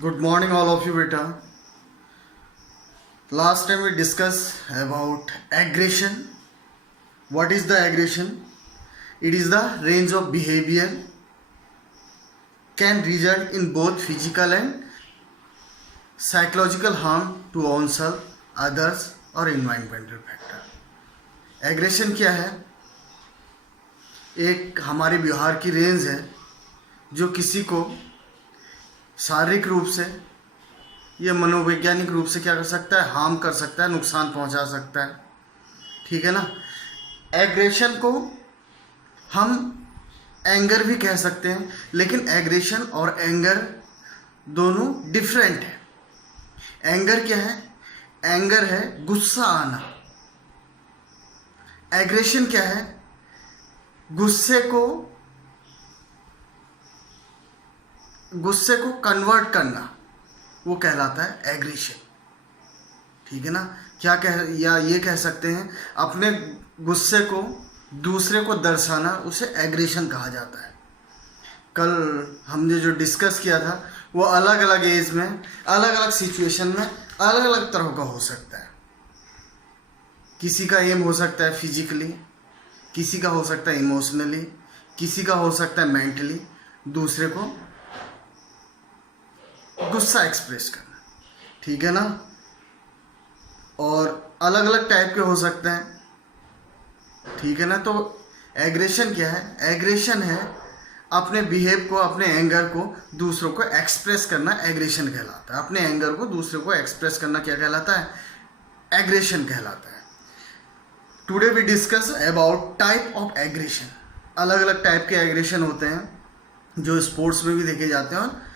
Good morning, all of you, beta. Last time we discussed about aggression. What is the aggression? It is the range of behavior can result in both physical and psychological harm to oneself, others और environmental factor. Aggression क्या है? एक हमारे व्यवहार की range है जो किसी को शारीरिक रूप से या मनोवैज्ञानिक रूप से क्या कर सकता है, हार्म कर सकता है, नुकसान पहुंचा सकता है। ठीक है ना। एग्रेशन को हम एंगर भी कह सकते हैं, लेकिन एग्रेशन और एंगर दोनों डिफरेंट है। एंगर क्या है? एंगर है गुस्सा आना। एग्रेशन क्या है? गुस्से को कन्वर्ट करना, वो कहलाता है एग्रेशन। ठीक है ना। क्या ये कह सकते हैं, अपने गुस्से को दूसरे को दर्शाना, उसे एग्रेशन कहा जाता है। कल हमने जो डिस्कस किया था वो अलग अलग एज में, अलग अलग सिचुएशन में अलग अलग तरह का हो सकता है। किसी का एम हो सकता है फिजिकली, किसी का हो सकता है इमोशनली, किसी का हो सकता है मेंटली, दूसरे को गुस्सा एक्सप्रेस करना। ठीक है ना। और अलग अलग टाइप के हो सकते हैं। ठीक है ना। तो एग्रेशन क्या है? एग्रेशन है अपने बिहेव को, अपने एंगर को दूसरों को एक्सप्रेस करना, एग्रेशन कहलाता है। अपने एंगर को दूसरों को एक्सप्रेस करना क्या कहलाता है? एग्रेशन कहलाता है। Today we discuss about type of aggression. अलग अलग टाइप के एग्रेशन होते हैं जो स्पोर्ट्स में भी देखे जाते हैं और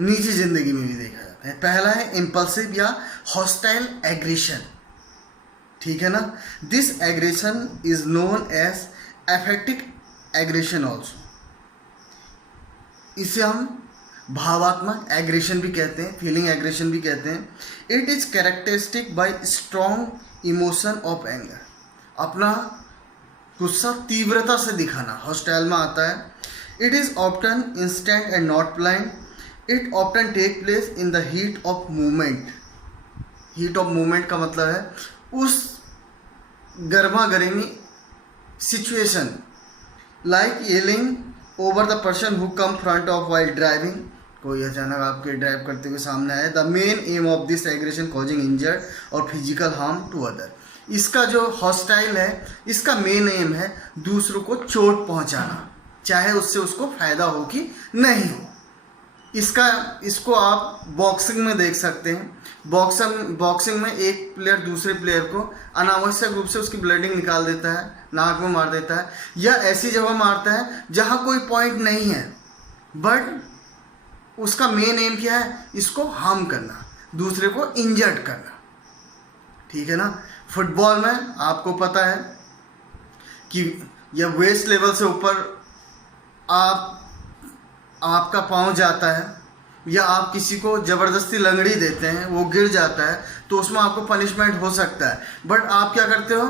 निजी जिंदगी में भी देखा जाता है। पहला है इम्पल्सिव या हॉस्टाइल एग्रेशन। ठीक है ना। This aggression is known as affective aggression also. इसे हम भावात्मक एग्रेशन भी कहते हैं, फीलिंग एग्रेशन भी कहते हैं। It is characteristic by strong emotion of anger. अपना गुस्सा तीव्रता से दिखाना हॉस्टाइल में आता है। It is often instant and not planned. It often take place in the heat of movement. Heat of movement का मतलब है उस गर्मा गर्मी situation, like yelling over the person who come front of while driving. कोई अचानक आपके drive करते हुए सामने आए। The main aim of this aggression causing injured और फिजिकल हार्म टू अदर। इसका जो हॉस्टाइल है, इसका मेन एम है दूसरों को चोट पहुंचाना, चाहे उससे उसको फायदा हो कि नहीं हो। इसको आप बॉक्सिंग में देख सकते हैं। बॉक्सिंग में एक प्लेयर दूसरे प्लेयर को अनावश्यक रूप से उसकी ब्लीडिंग निकाल देता है, नाक में मार देता है, या ऐसी जगह मारता है जहां कोई पॉइंट नहीं है, बट उसका मेन एम क्या है? इसको हार्म करना, दूसरे को इंजर्ड करना। ठीक है ना। फुटबॉल में आपको पता है कि यह वेस्ट लेवल से ऊपर आपका पाँव जाता है, या आप किसी को ज़बरदस्ती लंगड़ी देते हैं, वो गिर जाता है, तो उसमें आपको पनिशमेंट हो सकता है। बट आप क्या करते हो?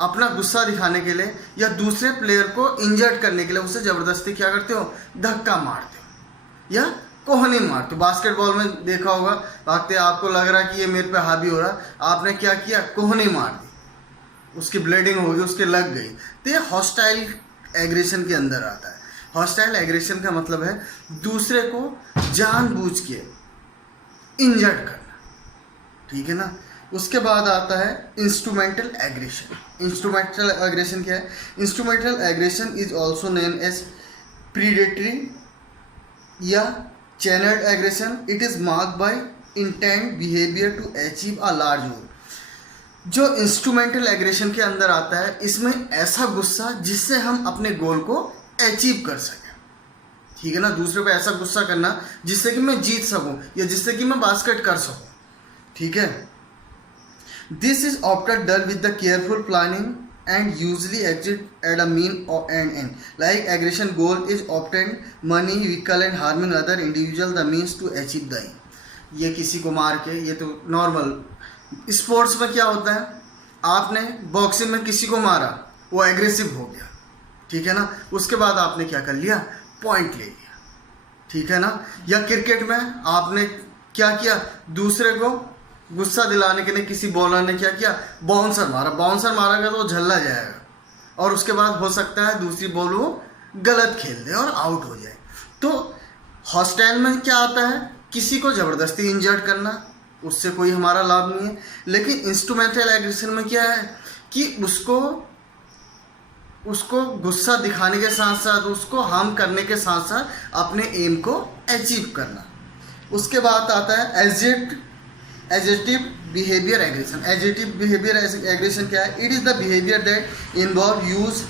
अपना गुस्सा दिखाने के लिए या दूसरे प्लेयर को इंजर्ड करने के लिए उसे ज़बरदस्ती क्या करते हो? धक्का मारते हो या कोहनी मारते हो। बास्केटबॉल में देखा होगा, भागते आपको लग रहा है कि ये मेरे पे हावी हो रहा, आपने क्या किया? कोहनी मार दी, उसकी ब्लीडिंग हो गई, उसके लग गई। तो ये हॉस्टाइल एग्रेशन के अंदर आता है। हॉस्टाइल एग्रेशन का मतलब है दूसरे को जानबूझ के इंजर्ड करना। ठीक है ना। उसके बाद आता है इंस्ट्रूमेंटल एग्रेशन। इंस्ट्रूमेंटल एग्रेशन क्या है? Instrumental aggression is also known as predatory या channelled aggression. It is marked by intent behaviour to achieve a large goal. जो इंस्ट्रूमेंटल एग्रेशन के अंदर आता है, इसमें ऐसा गुस्सा जिससे हम अपने गोल को अचीव कर सकें। ठीक है ना। दूसरे पे ऐसा गुस्सा करना जिससे कि मैं जीत सकूं या जिससे कि मैं बास्केट कर सकूं। ठीक है। This is often done with the careful planning and usually exit at a mean and end. Like aggression goal is obtain money, vehicle and harming other individual the means to achieve the aim. ये किसी को मार के, ये तो normal. Sports में क्या होता है? आपने बॉक्सिंग में किसी को मारा, वो एग्रेसिव हो गया। ठीक है ना। उसके बाद आपने क्या कर लिया? पॉइंट ले लिया। ठीक है ना। या क्रिकेट में आपने क्या किया, दूसरे को गुस्सा दिलाने के लिए किसी बॉलर ने क्या किया, बाउंसर मारा तो वो झल्ला जाएगा और उसके बाद हो सकता है दूसरी बॉल वो गलत खेल दे और आउट हो जाए। तो हॉस्टाइल में क्या आता है, किसी को ज़बरदस्ती इंजर्ड करना, उससे कोई हमारा लाभ नहीं है। लेकिन इंस्ट्रूमेंटल एग्रेशन में क्या है कि उसको गुस्सा दिखाने के साथ साथ, उसको हार्म करने के साथ साथ अपने एम को अचीव करना। उसके बाद आता है agitative behaviour aggression. Agitative behaviour aggression क्या है, it is the behaviour that involve use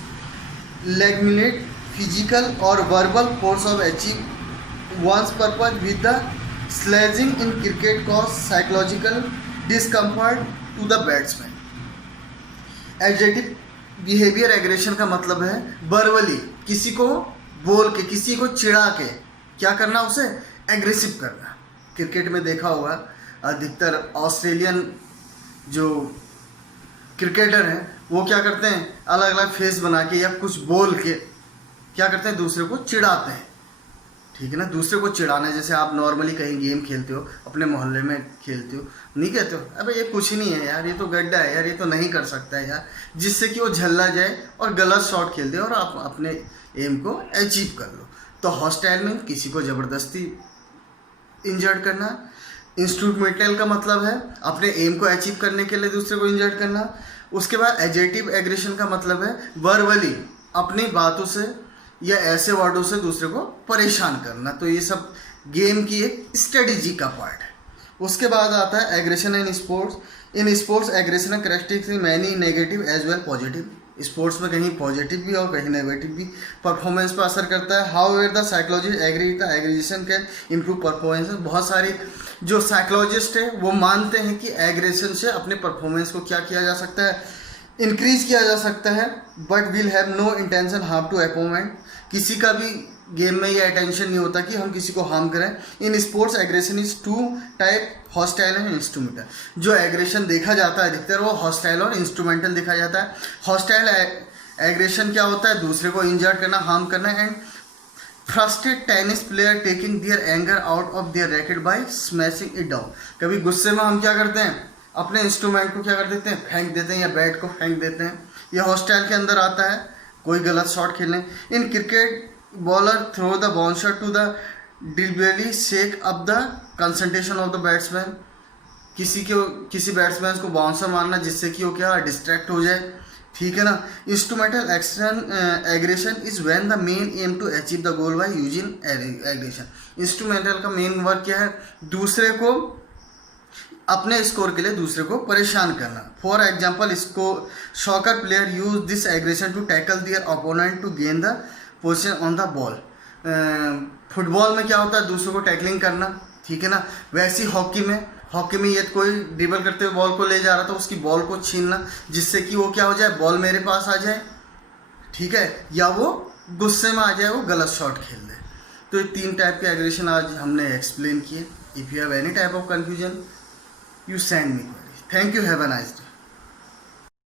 legitimate physical और verbal force of achieve one's purpose with the sledging in cricket cause psychological discomfort to the batsman. Agitative behaviour aggression का मतलब है verbally, किसी को बोल के, किसी को चिढ़ा के क्या करना, उसे एग्रेसिव करना। क्रिकेट में देखा होगा अधिकतर ऑस्ट्रेलियन जो क्रिकेटर हैं वो क्या करते हैं, अलग अलग फेस बना के या कुछ बोल के क्या करते हैं, दूसरे को चिढ़ाते हैं। ठीक है ना, दूसरे को चिढ़ाना, जैसे आप नॉर्मली कहीं गेम खेलते हो, अपने मोहल्ले में खेलते हो, नहीं कहते हो अबे ये कुछ नहीं है यार, ये तो गड्ढा है यार, ये तो नहीं कर सकता है यार, जिससे कि वो झल्ला जाए और गलत शॉट खेल दे और आप अपने एम को अचीव कर लो। तो हॉस्टाइल में किसी को ज़बरदस्ती इंजर्ड करना। इंस्ट्रूमेंटल का मतलब है अपने एम को अचीव करने के लिए दूसरे को इंजर्ड करना। उसके बाद एजेटिव एग्रेशन का मतलब है वर्बली, अपनी बातों से या ऐसे वर्डों से दूसरे को परेशान करना। तो ये सब गेम की एक स्ट्रेटेजी का पार्ट है। उसके बाद आता है aggression in sports. In sports aggression characteristics many negative as well positive. Sports में कहीं पॉजिटिव भी और कहीं नेगेटिव भी परफॉर्मेंस पर असर करता है। However the psychologist agree the aggression can improve performance. बहुत सारी जो साइकोलॉजिस्ट है वो मानते हैं कि एग्रेशन से अपने परफॉर्मेंस को क्या किया जा सकता है, इंक्रीज किया जा सकता है। But will have no intention harm to opponent. किसी का भी गेम में ये अटेंशन नहीं होता कि हम किसी को हार्म करें। In sports aggression is two type, hostile and instrumental. जो एग्रेशन देखा जाता है अधिकतर वो हॉस्टाइल और इंस्ट्रूमेंटल देखा जाता है। हॉस्टाइल एग्रेशन क्या होता है, दूसरे को इंजर्ड करना, हार्म करना। And frustrated tennis player taking their anger out of their racket by smashing it down. कभी गुस्से में हम क्या करते हैं, अपने इंस्ट्रूमेंट को क्या कर देते हैं, फेंक देते हैं, या बैट को फेंक देते हैं। ये हॉस्टाइल के अंदर आता है, कोई गलत शॉट खेलने। In cricket bowler throw the bouncer to the deliberately shake up the concentration of the batsman. किसी बैट्समैन को बाउंसर मारना जिससे कि वो क्या डिस्ट्रैक्ट हो जाए। ठीक है ना। Instrumental aggression is when the main aim to achieve the goal by using aggression. Instrumental का मेन वर्क क्या है, दूसरे को अपने स्कोर के लिए दूसरे को परेशान करना। फॉर एग्जाम्पल, इसको soccer player use this aggression to tackle their opponent to gain the position on the ball. Football में क्या होता है, दूसरों को टैकलिंग करना। ठीक है ना। वैसी हॉकी में ये कोई ड्रिबल करते हुए बॉल को ले जा रहा था, उसकी बॉल को छीनना जिससे कि वो क्या हो जाए, बॉल मेरे पास आ जाए। ठीक है, या वो गुस्से में आ जाए, वो गलत शॉट खेल दे। तो ये 3 टाइप के एग्रेशन आज हमने एक्सप्लेन किए। If you have any type of confusion, you send me queries. Thank you. Have a nice day.